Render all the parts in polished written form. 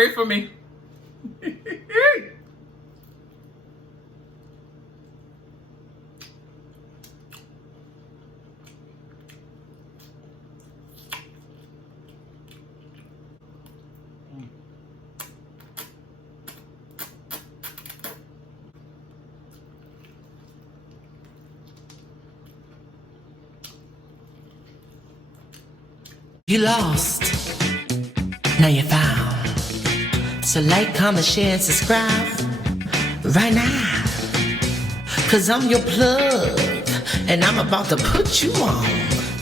Pray for me. You lost, now you're found. So like, comment, share, and subscribe right now. Cause I'm your plug, and I'm about to put you on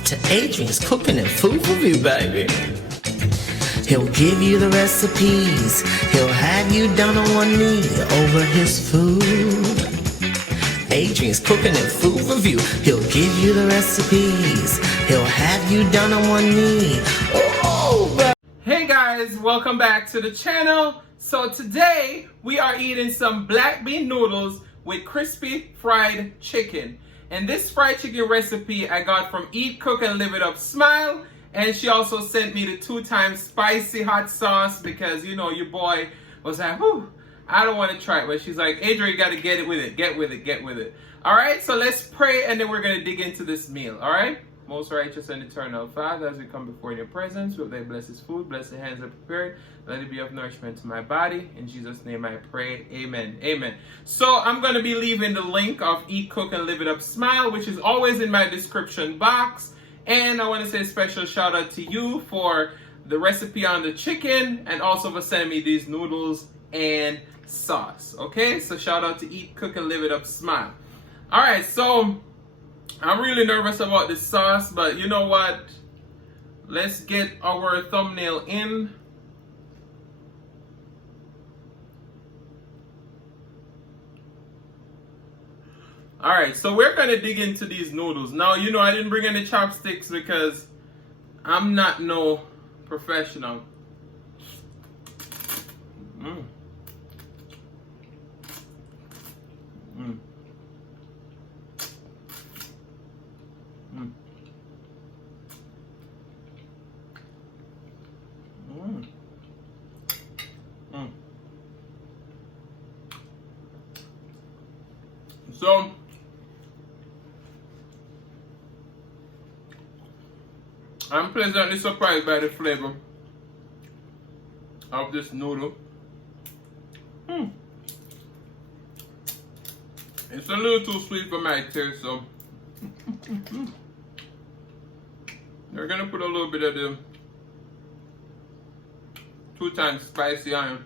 to Adrian's Cooking and Food Review, baby. He'll give you the recipes, he'll have you down on one knee over his food. Adrian's Cooking and Food Review. He'll give you the recipes. He'll have you down on one knee. Oh, hey guys, welcome back to the channel. So today we are eating some black bean noodles with crispy fried chicken. And this fried chicken recipe I got from Eat, Cook, and Live It Up Smile. And she also sent me the 2-time spicy hot sauce because, you know, your boy was like, whew, I don't want to try it, but she's like, Adrian, you got to get it with it, get with it, get with it. All right, so let's pray and then we're going to dig into this meal, all right? Most righteous and eternal Father, as we come before your presence, will they bless this food, bless the hands that prepared, let it be of nourishment to my body. In Jesus' name I pray, amen, amen. So I'm going to be leaving the link of Eat, Cook, and Live It Up Smile, which is always in my description box. And I want to say a special shout out to you for the recipe on the chicken and also for sending me these noodles and sauce. Okay, so shout out to Eat, Cook, and Live It Up Smile. All right, so I'm really nervous about this sauce, but you know what? Let's get our thumbnail in. All right, so we're gonna dig into these noodles. Now, you know I didn't bring any chopsticks because I'm not no professional. Mm. Mm. Mm. Mm. Mm. So I'm pleasantly surprised by the flavor of this noodle. It's a little too sweet for my taste, so we're gonna put a little bit of the 2-time spicy on.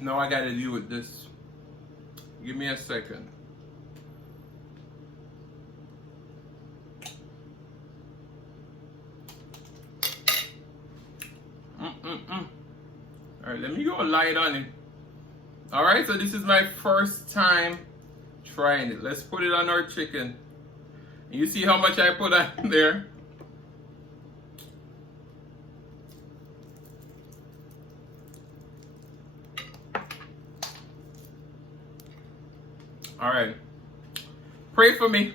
No, I gotta deal with this. Give me a second. Alright, let me go light on it. Alright, so this is my first time trying it. Let's put it on our chicken. And you see how much I put on there? All right, pray for me.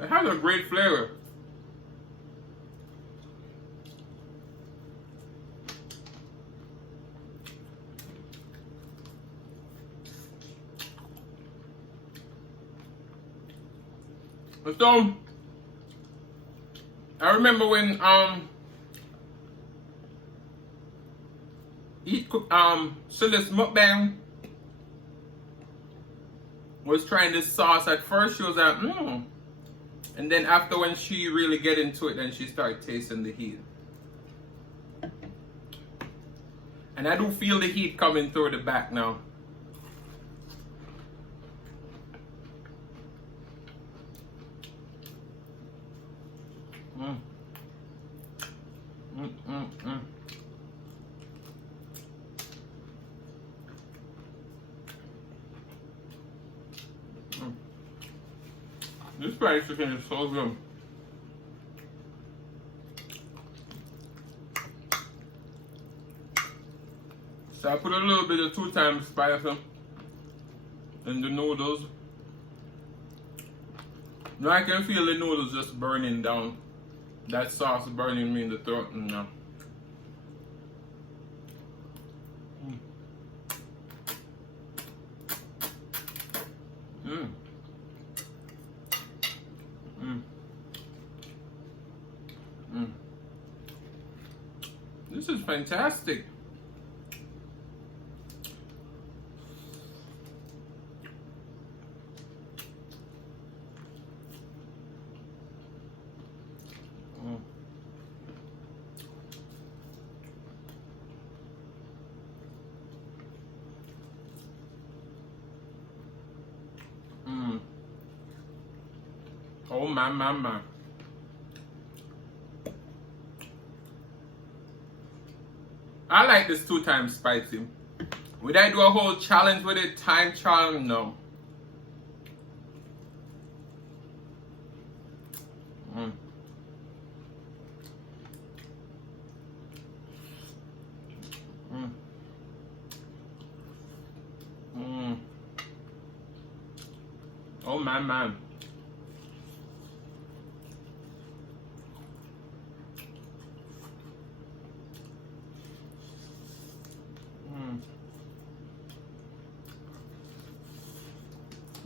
It has a great flavor. So I remember when Celeste Mukbang was trying this sauce. At first she was like, and then after when she really get into it, then she started tasting the heat. And I do feel the heat coming through the back now. Mm. Mm, mm, mm. Mm. This fried chicken is so good. So I put a little bit of 2 times spice in the noodles. Now I can feel the noodles just burning down. That sauce burning me in the throat now. Mm. Mm. Mm. This is fantastic. Oh my. I like this 2 times spicy. Would I do a whole challenge with it? Time challenge? No. Mm. Mm. Mm. Oh my.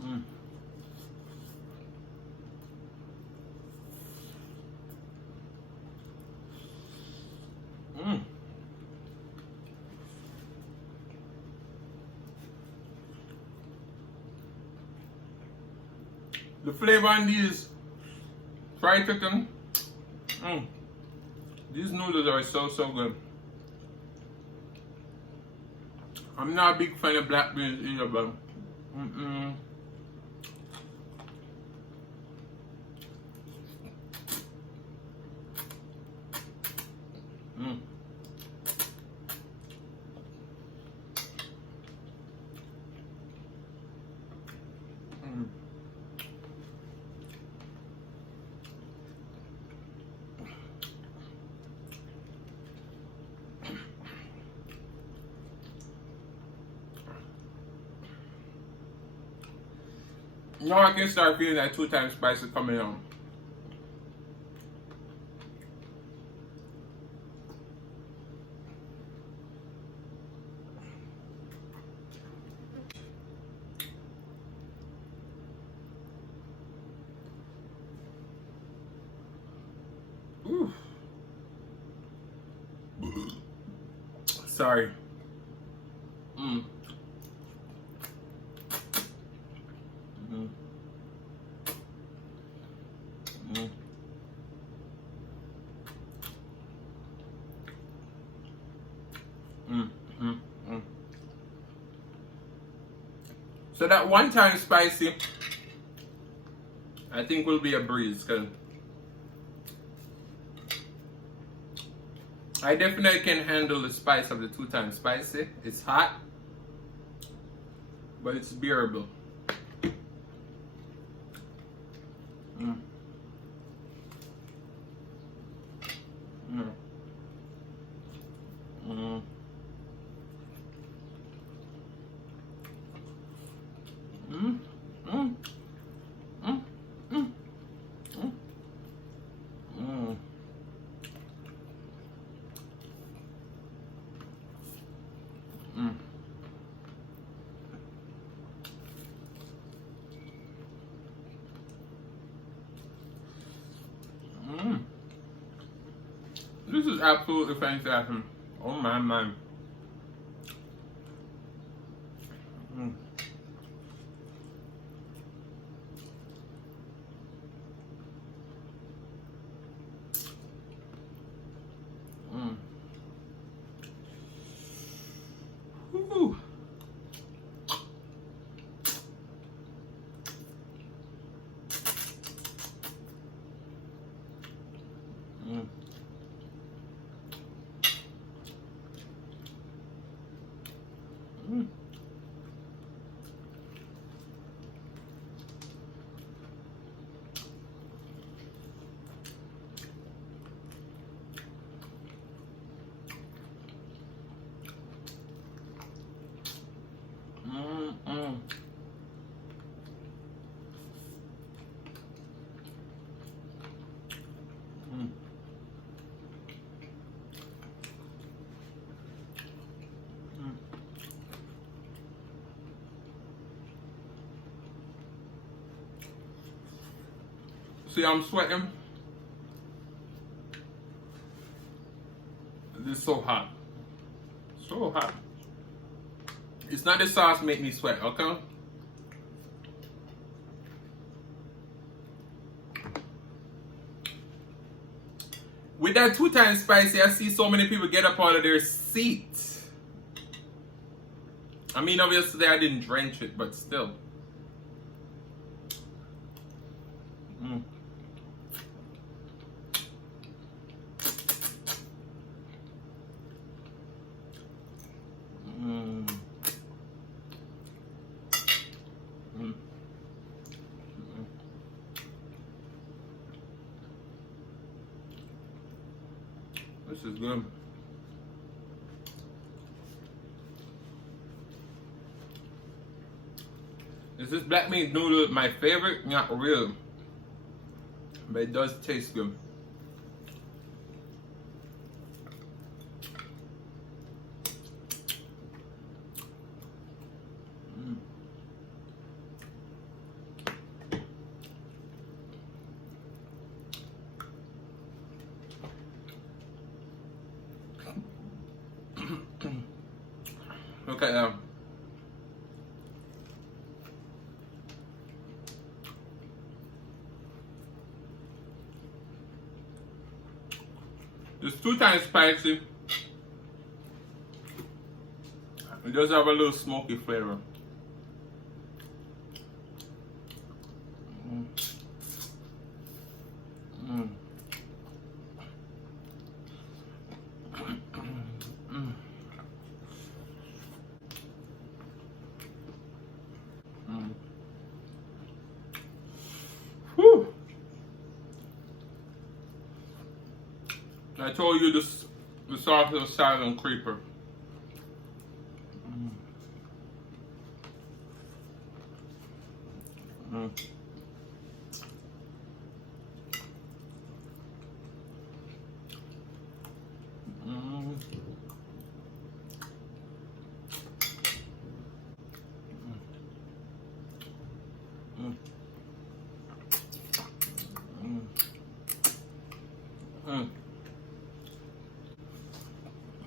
Mm. Mm. The flavor on these fried chicken, these noodles are so good. I'm not a big fan of black beans either, but mm. Mm. Mm. Now I can start feeling that 2 times spicy coming on. Ooh. Sorry. Mm. Mm. Mm. Mm. Mm. Mm. So that 1 time spicy, I think will be a breeze, cause I definitely can handle the spice of the 2 times spicy. It's hot, but it's bearable. Mm. Mm. Mm. Mm. Mm. Mm. Mm. Mm. Mm. Mm. Mm. This is absolutely fantastic. Oh my. Mm. Mm. Mm. See, I'm sweating. This is so hot. So hot. It's not the sauce make me sweat, okay? With that 2 times spicy, I see so many people get up out of their seat. I mean, obviously I didn't drench it, but still. Mm. Mm. Mm. This is good. Is this black bean noodle my favorite? Not real, but it does taste good. Look at them. It's 2 times spicy. It does have a little smoky flavor. Mm. Mm. Mm. Mm. Whew. I told you this, the sauce is a silent creeper. Mm. Mm. Mm.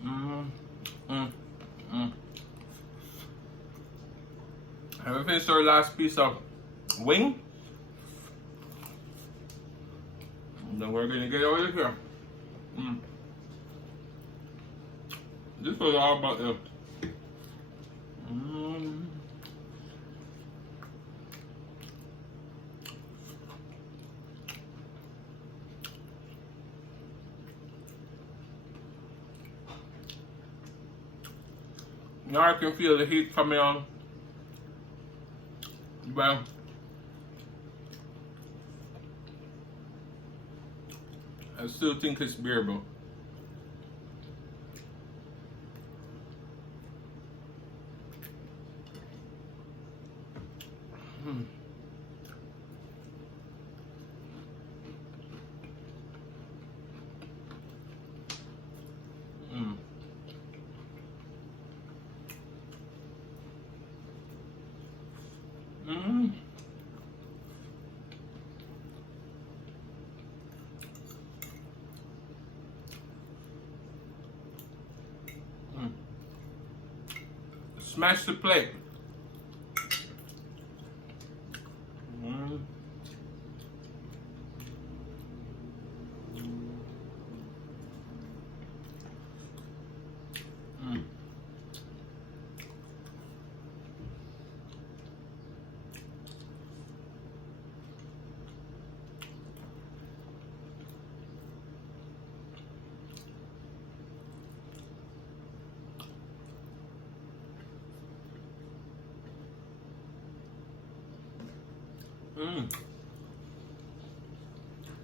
Mm. Mm. Mm. Have we finished our last piece of wing? And then we're gonna get over here. This was all about the Now I can feel the heat coming on. Well, I still think it's bearable. Smash the plate.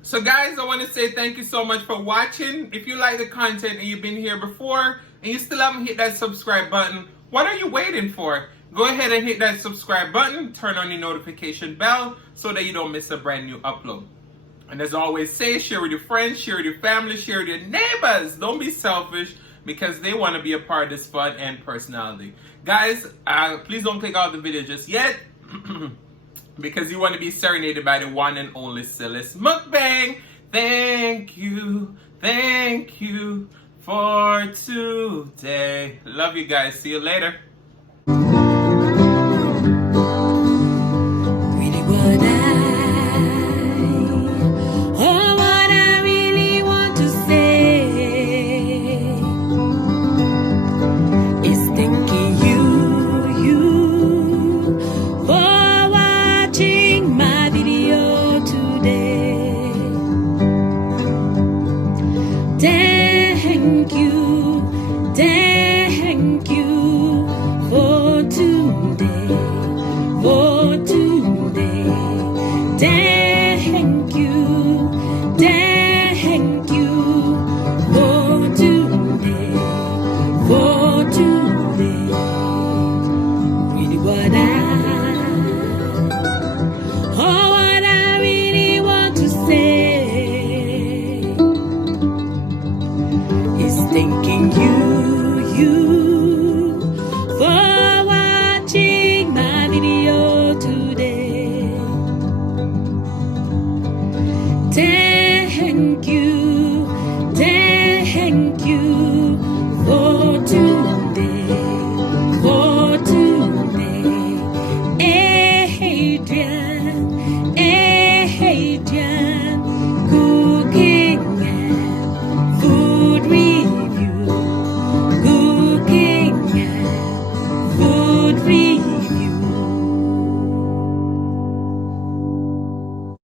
So guys, I want to say thank you so much for watching. If you like the content and you've been here before and you still haven't hit that subscribe button, what are you waiting for? Go ahead and hit that subscribe button, turn on your notification bell so that you don't miss a brand new upload. And as I always say, share with your friends, share with your family, share with your neighbors. Don't be selfish because they want to be a part of this fun and personality. Guys, please don't click out the video just yet because you want to be serenaded by the one and only Celeste Mukbang. Thank you for today. Love you guys. See you later.